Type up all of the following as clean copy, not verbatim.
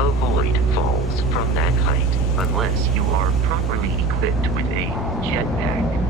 Avoid falls from that height unless you are properly equipped with a jetpack.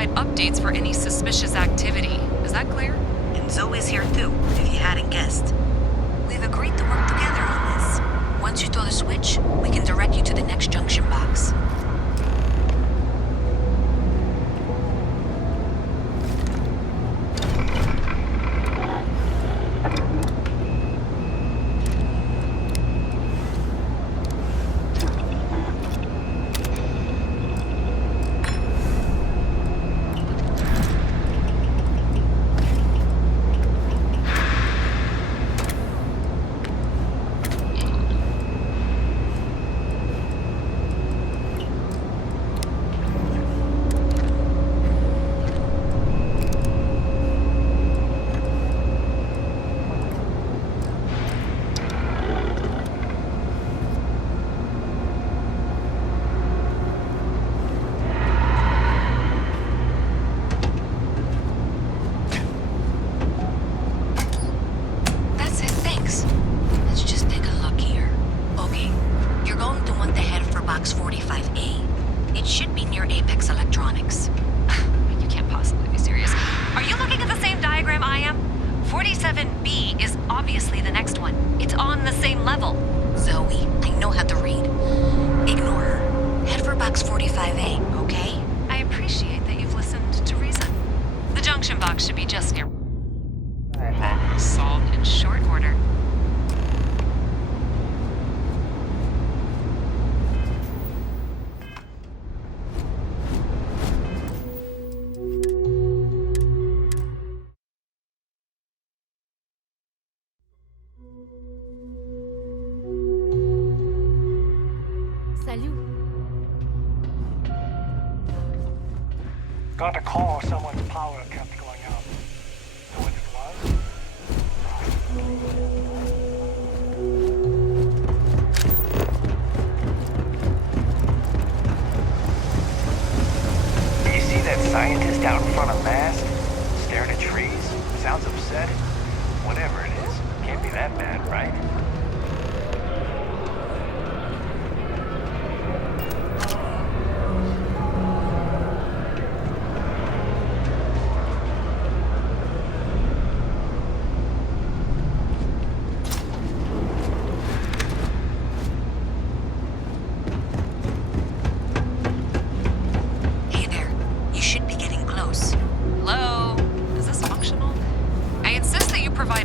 Updates for any suspicious activity. Is that clear? And Zoe's here too, if you hadn't guessed. We've agreed to work together on this. Once you throw the switch, we can direct you to the next junction box. Box 45A. It should be near Apex Electronics. You can't possibly be serious. Are you looking at the same diagram I am? 47B is obviously the next one. It's on the same level. Zoe, I know how to read. Ignore her. Head for Box 45A, okay? I appreciate that you've listened to reason. The junction box should be just near. Solved in short order. Salut. Got a call someone's power kept going out. So what it was? You see that scientist out in front of mast? Staring at trees? Sounds upset? Whatever it is, can't be that bad, right?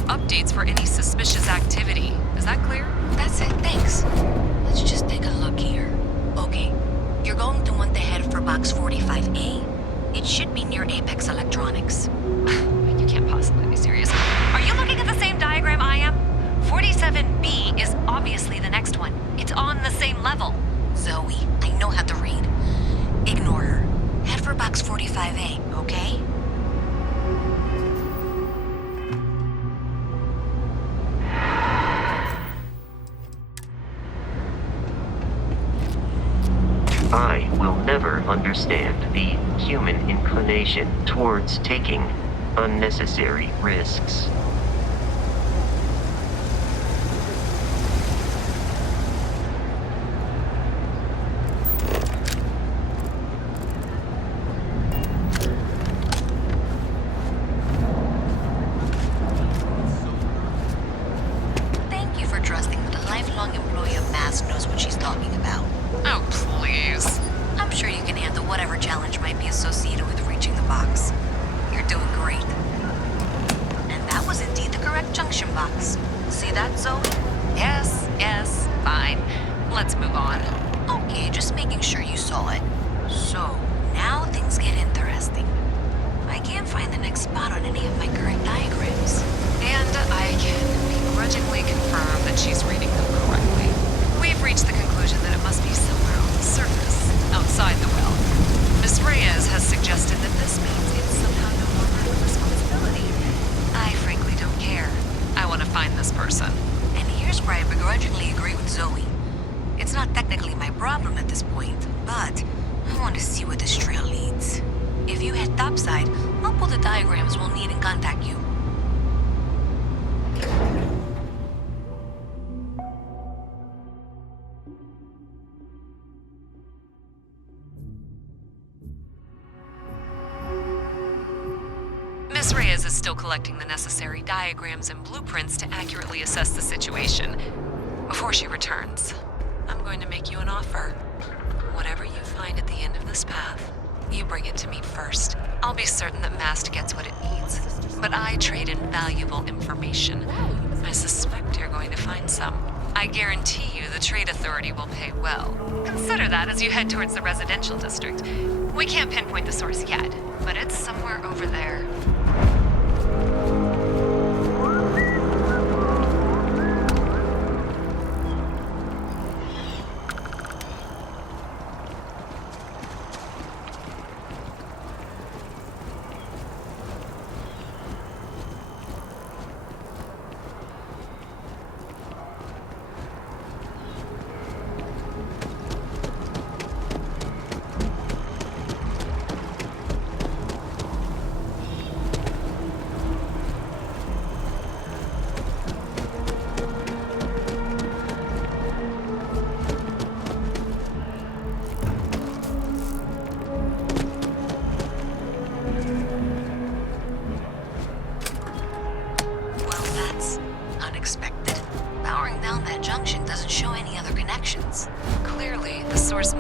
Updates for any suspicious activity. Is that clear? That's it, thanks. Let's just take a look here. Okay, you're going to want to head for Box 45A. It should be near Apex Electronics. You can't possibly be serious. Are you looking at the same diagram I am? 47B is obviously the next one. It's on the same level. Zoe, I know how to read. Ignore her. Head for Box 45A, okay? I will never understand the human inclination towards taking unnecessary risks. Thank you for trusting that a lifelong employee of MASS knows what she's talking about. Oh, please. I'm sure you can handle whatever challenge might be associated with reaching the box. that, Zoe? Yes, fine. Let's move on. Okay, just making sure you saw it. So, now things get interesting. I can't find the next spot on any of my current diagrams. And I can begrudgingly confirm that she's reading them correctly. We've reached the conclusion that it must be somewhere on the surface, outside the well. Miss Reyes has suggested that this means it's somehow no longer her responsibility. I frankly don't care. I want to find this person. And here's where I begrudgingly agree with Zoe. It's not technically my problem at this point, but I want to see where this trail leads. If you head topside, I'll pull the diagrams we'll need and contact you. Miss Reyes is still collecting the necessary diagrams and blueprints to accurately assess the situation. Before she returns, I'm going to make you an offer. Whatever you find at the end of this path, you bring it to me first. I'll be certain that Mast gets what it needs, but I trade in valuable information. I suspect you're going to find some. I guarantee you the Trade Authority will pay well. Consider that as you head towards the residential district. We can't pinpoint the source yet, but it's somewhere over there.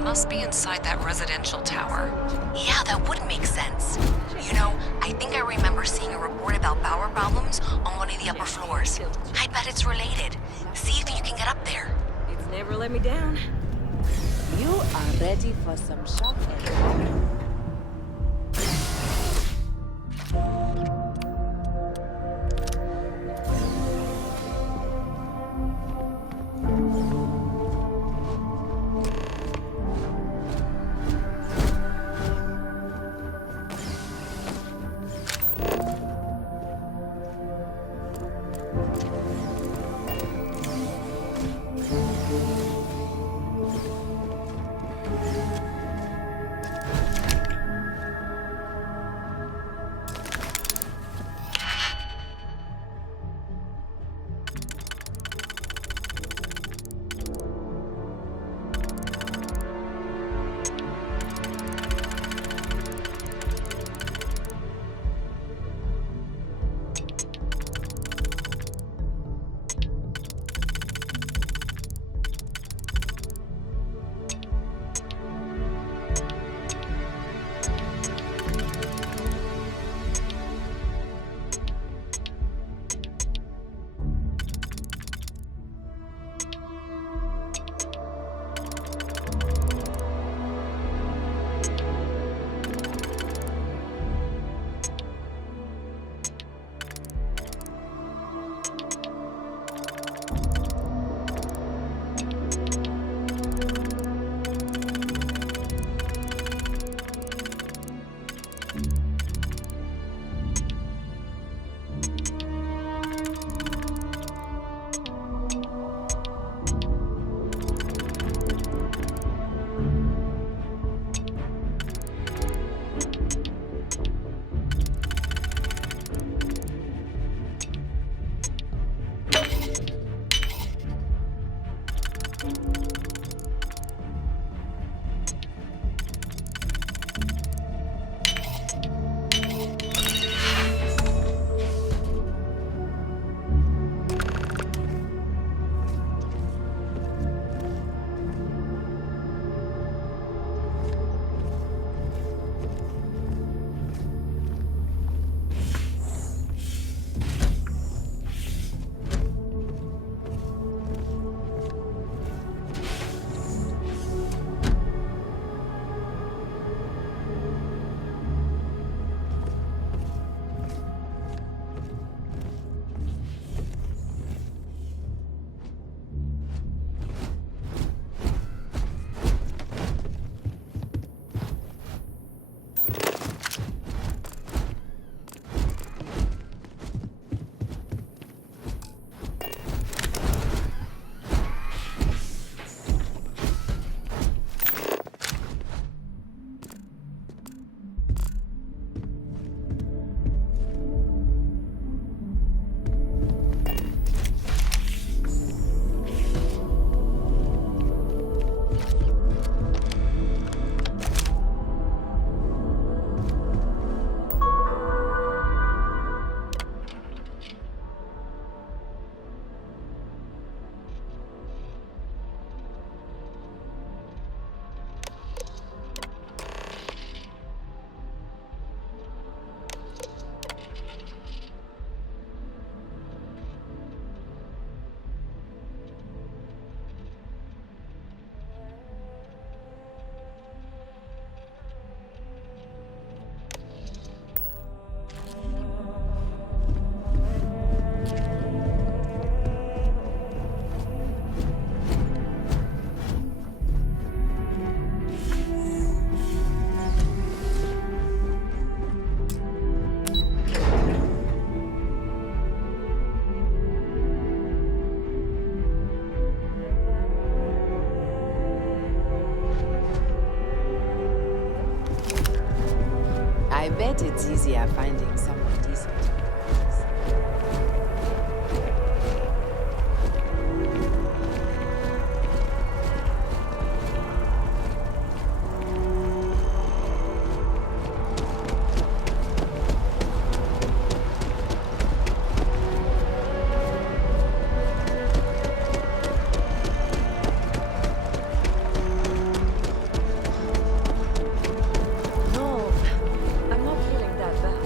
Must be inside that residential tower. Yeah, that would make sense. You know, I think I remember seeing a report about power problems on one of the upper floors. I bet it's related. See if you can get up there. It's never let me down. You are ready for some shock and awe. I bet it's easier finding someone decent. No, I'm not feeling that bad.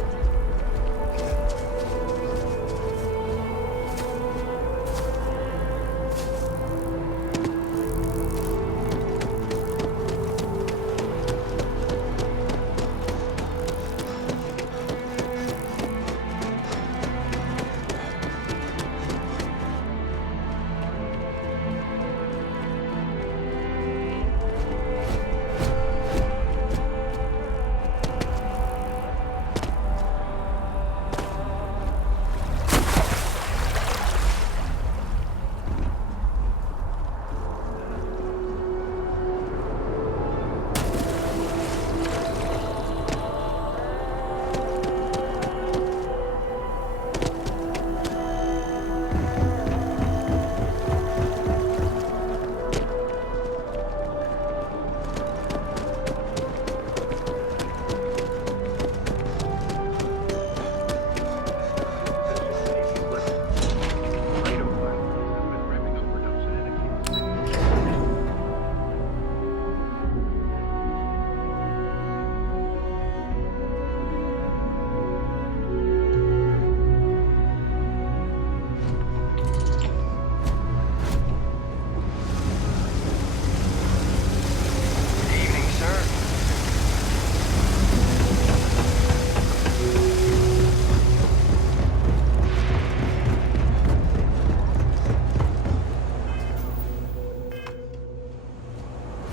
Evening, sir.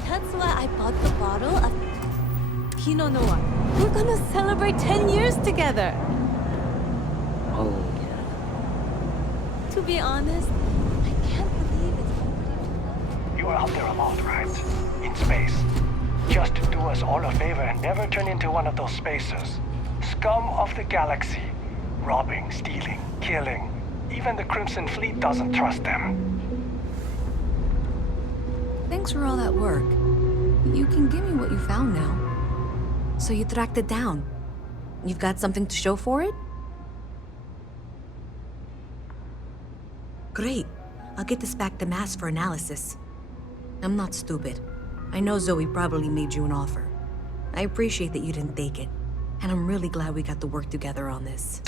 That's why I bought the bottle of Pinot Noir. We're gonna celebrate 10 years together. Oh, yeah. To be honest, I can't believe it's already. You are out there a lot, right? In space. Just do us all a favor and never turn into one of those spacers. Scum of the galaxy. Robbing, stealing, killing. Even the Crimson Fleet doesn't trust them. Thanks for all that work. You can give me what you found now. So you tracked it down. You've got something to show for it? Great. I'll get this back to Mass for analysis. I'm not stupid. I know Zoe probably made you an offer. I appreciate that you didn't take it. And I'm really glad we got to work together on this.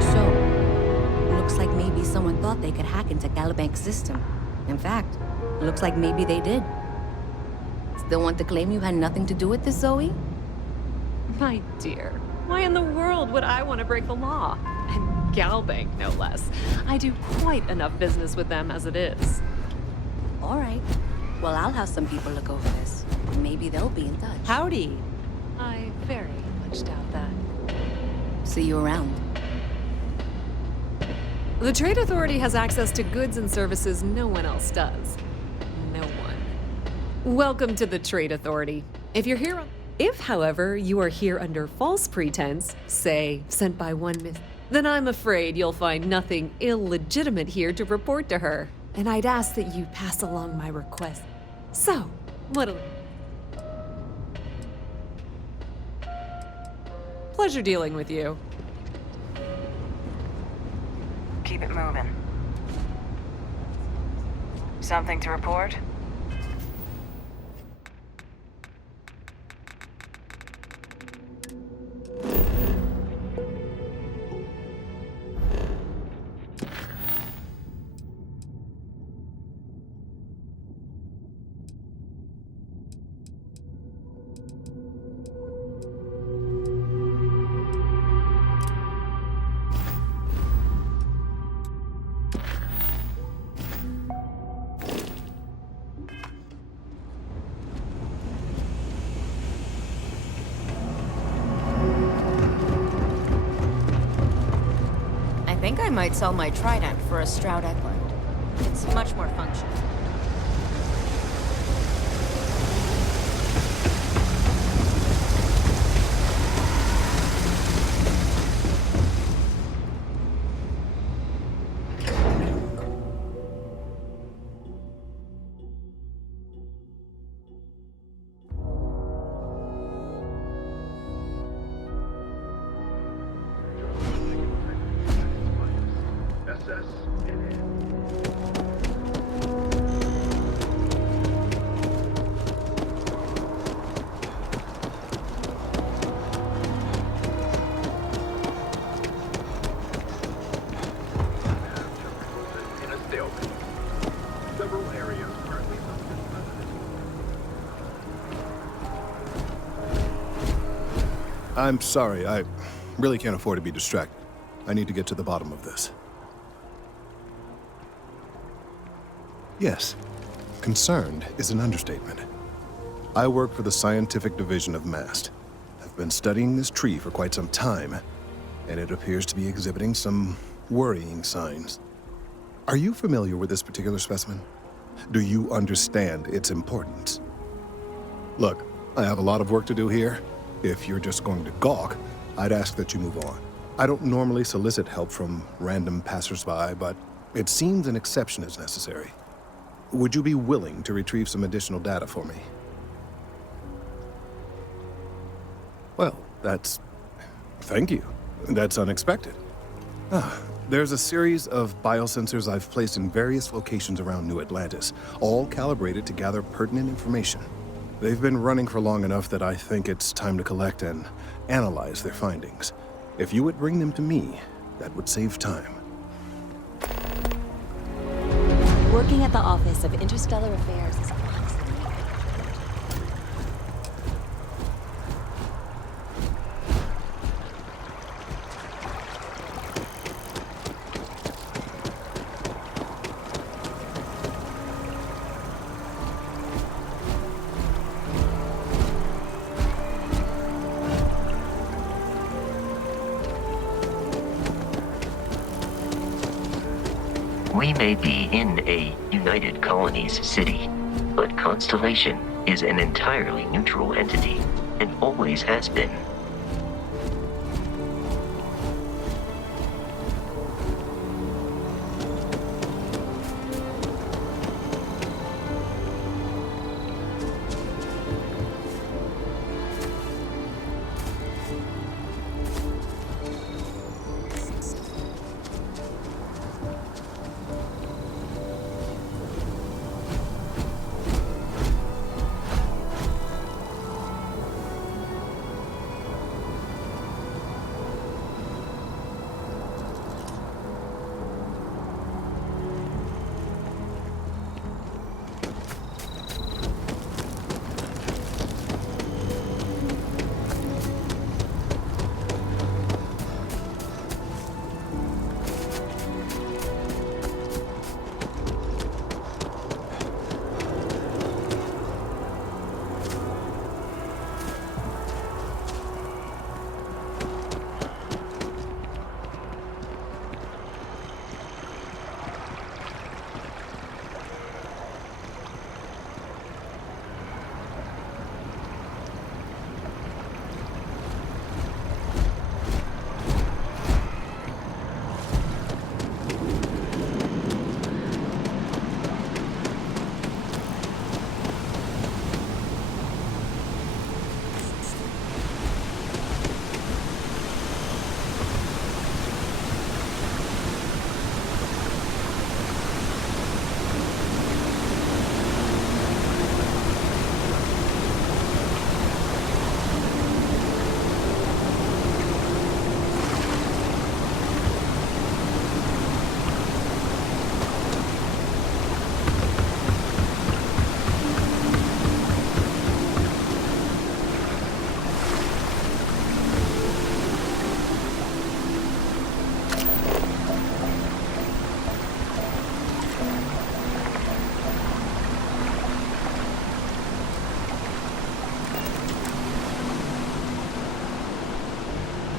So, looks like maybe someone thought they could hack into Galabank's system. In fact, looks like maybe they did. Still want to claim you had nothing to do with this, Zoe? My dear, why in the world would I want to break the law? And Galbank, no less. I do quite enough business with them as it is. All right. Well, I'll have some people look over this. Maybe they'll be in touch. Howdy. I very much doubt that. See you around. The Trade Authority has access to goods and services no one else does. No one. Welcome to the Trade Authority. If, however, you are here under false pretense, say, sent by one myth, then I'm afraid you'll find nothing illegitimate here to report to her. And I'd ask that you pass along my request. So, what'll... Pleasure dealing with you. Keep it moving. Something to report? might sell my trident for a Stroud Eklund. It's much more functional. I'm sorry, I really can't afford to be distracted. I need to get to the bottom of this. Yes, concerned is an understatement. I work for the scientific division of MAST. I've been studying this tree for quite some time, and it appears to be exhibiting some worrying signs. Are you familiar with this particular specimen? Do you understand its importance? Look, I have a lot of work to do here. If you're just going to gawk, I'd ask that you move on. I don't normally solicit help from random passersby, but it seems an exception is necessary. Would you be willing to retrieve some additional data for me? Well, thank you. That's unexpected. There's a series of biosensors I've placed in various locations around New Atlantis, all calibrated to gather pertinent information. They've been running for long enough that I think it's time to collect and analyze their findings. If you would bring them to me, that would save time. Working at the Office of Interstellar Affairs is honestly... We may be in a United Colonies city, but Constellation is an entirely neutral entity, and always has been.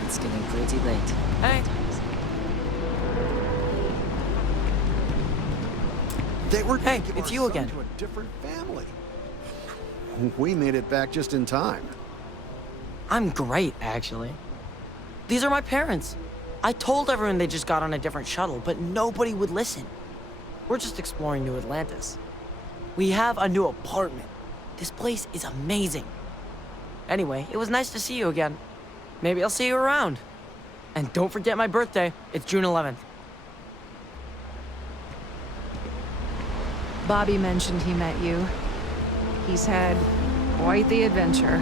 It's getting pretty late. Hey. They were Hey, give it's our you son again. to a different family. We made it back just in time. I'm great, actually. These are my parents. I told everyone they just got on a different shuttle, but nobody would listen. We're just exploring New Atlantis. We have a new apartment. This place is amazing. Anyway, it was nice to see you again. Maybe I'll see you around. And don't forget my birthday. It's June 11th. Bobby mentioned he met you. He's had quite the adventure.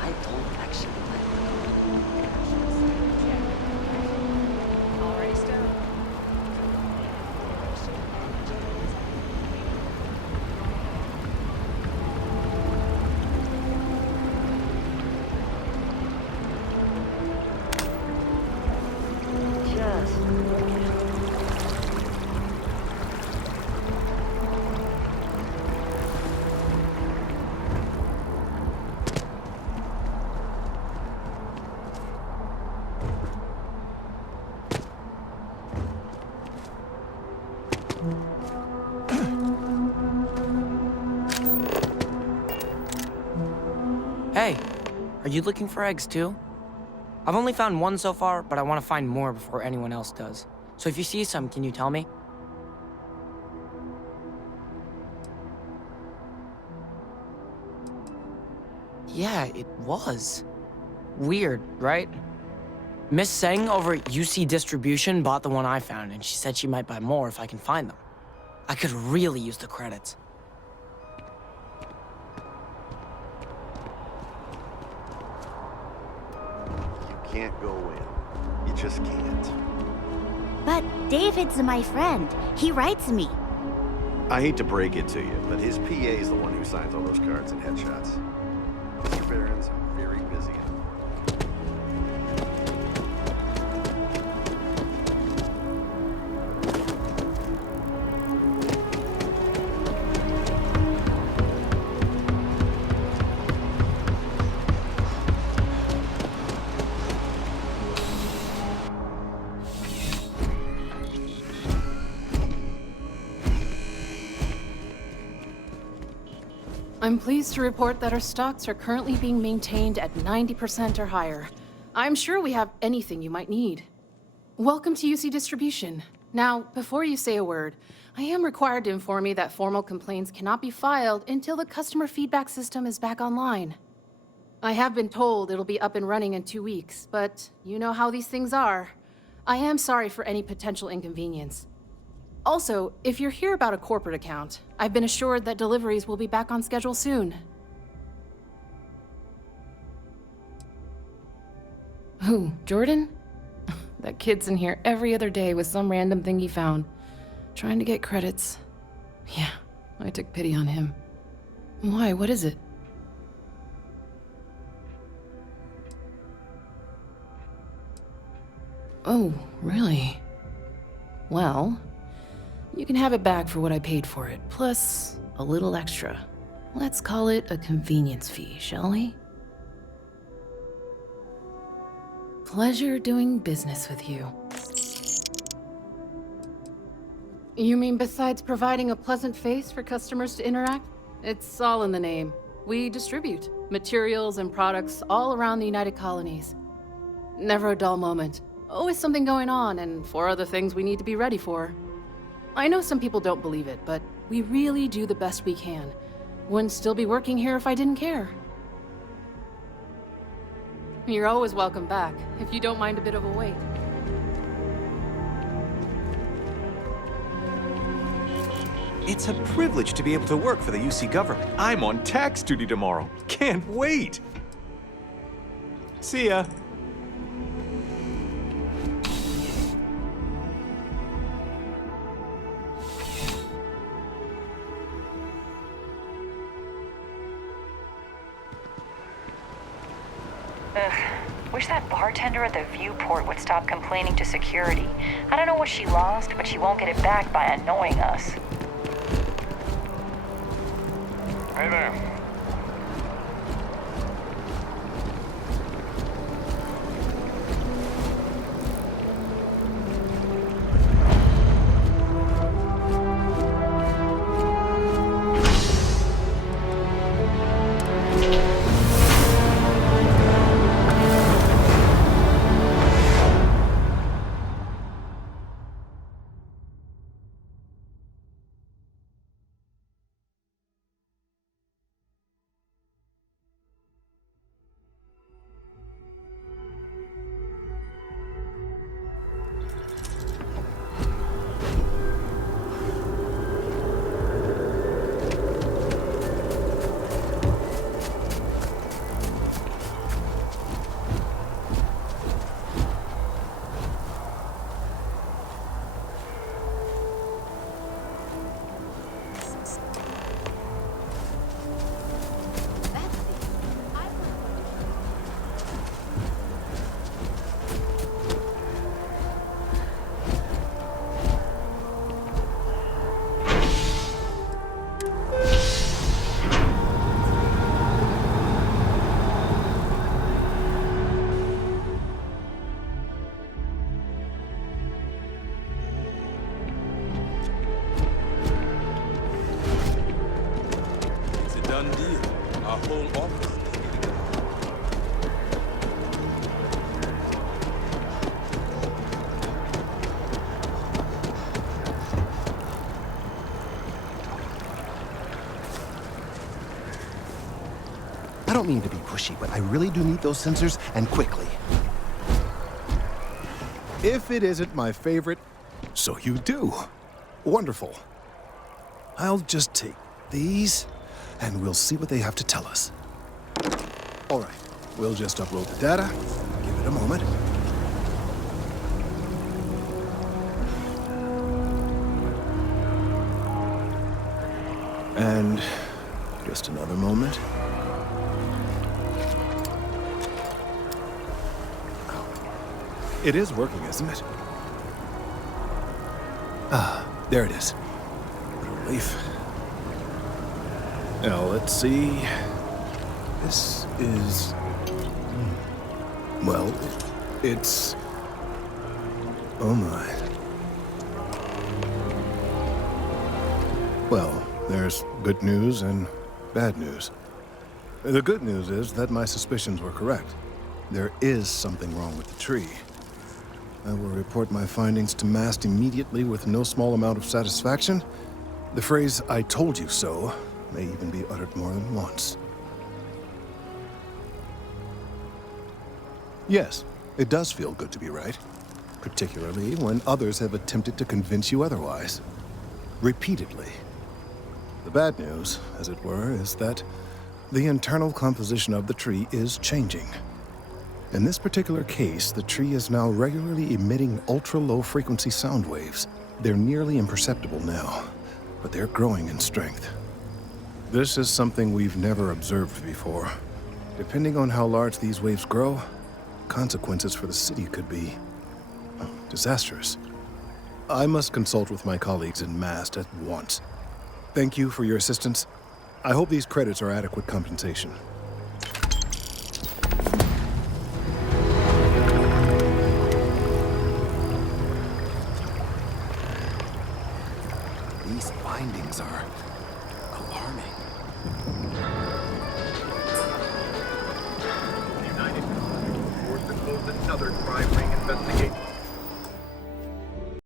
I don't actually Already started. Hey, are you looking for eggs too? I've only found one so far, but I want to find more before anyone else does. So if you see some, can you tell me? Yeah, it was. Weird, right? Miss Seng over at UC Distribution bought the one I found, and she said she might buy more if I can find them. I could really use the credits. You can't go in. You just can't. But David's my friend. He writes me. I hate to break it to you, but his PA is the one who signs all those cards and headshots. Mr. Barron's very busy. I'm pleased to report that our stocks are currently being maintained at 90% or higher. I'm sure we have anything you might need. Welcome to UC Distribution. Now, before you say a word, I am required to inform you that formal complaints cannot be filed until the customer feedback system is back online. I have been told it'll be up and running in 2 weeks, but you know how these things are. I am sorry for any potential inconvenience. Also, if you're here about a corporate account, I've been assured that deliveries will be back on schedule soon. Who, Jordan? That kid's in here every other day with some random thing he found, trying to get credits. Yeah, I took pity on him. Why, what is it? Oh, really? Well, you can have it back for what I paid for it, plus a little extra. Let's call it a convenience fee, shall we? Pleasure doing business with you. You mean besides providing a pleasant face for customers to interact? It's all in the name. We distribute materials and products all around the United Colonies. Never a dull moment. Always something going on and 4 other things we need to be ready for. I know some people don't believe it, but we really do the best we can. Wouldn't still be working here if I didn't care. You're always welcome back, if you don't mind a bit of a wait. It's a privilege to be able to work for the UC government. I'm on tax duty tomorrow. Can't wait. See ya. Wish that bartender at the viewport would stop complaining to security. I don't know what she lost, but she won't get it back by annoying us. Hey there. blown off. I don't mean to be pushy, but I really do need those sensors, and quickly. If it isn't my favorite, so you do. Wonderful. I'll just take these, and we'll see what they have to tell us. All right, we'll just upload the data. Give it a moment. And just another moment. It is working, isn't it? Ah, there it is. What a relief. Now, let's see. This is... Well, it's... Oh my. Well, there's good news and bad news. The good news is that my suspicions were correct. There is something wrong with the tree. I will report my findings to MAST immediately with no small amount of satisfaction. The phrase, "I told you so," may even be uttered more than once. Yes, it does feel good to be right, particularly when others have attempted to convince you otherwise. Repeatedly. The bad news, as it were, is that the internal composition of the tree is changing. In this particular case, the tree is now regularly emitting ultra-low frequency sound waves. They're nearly imperceptible now, but they're growing in strength. This is something we've never observed before. Depending on how large these waves grow, consequences for the city could be disastrous. I must consult with my colleagues in MAST at once. Thank you for your assistance. I hope these credits are adequate compensation. These findings are alarming. United reports that closed another crime ring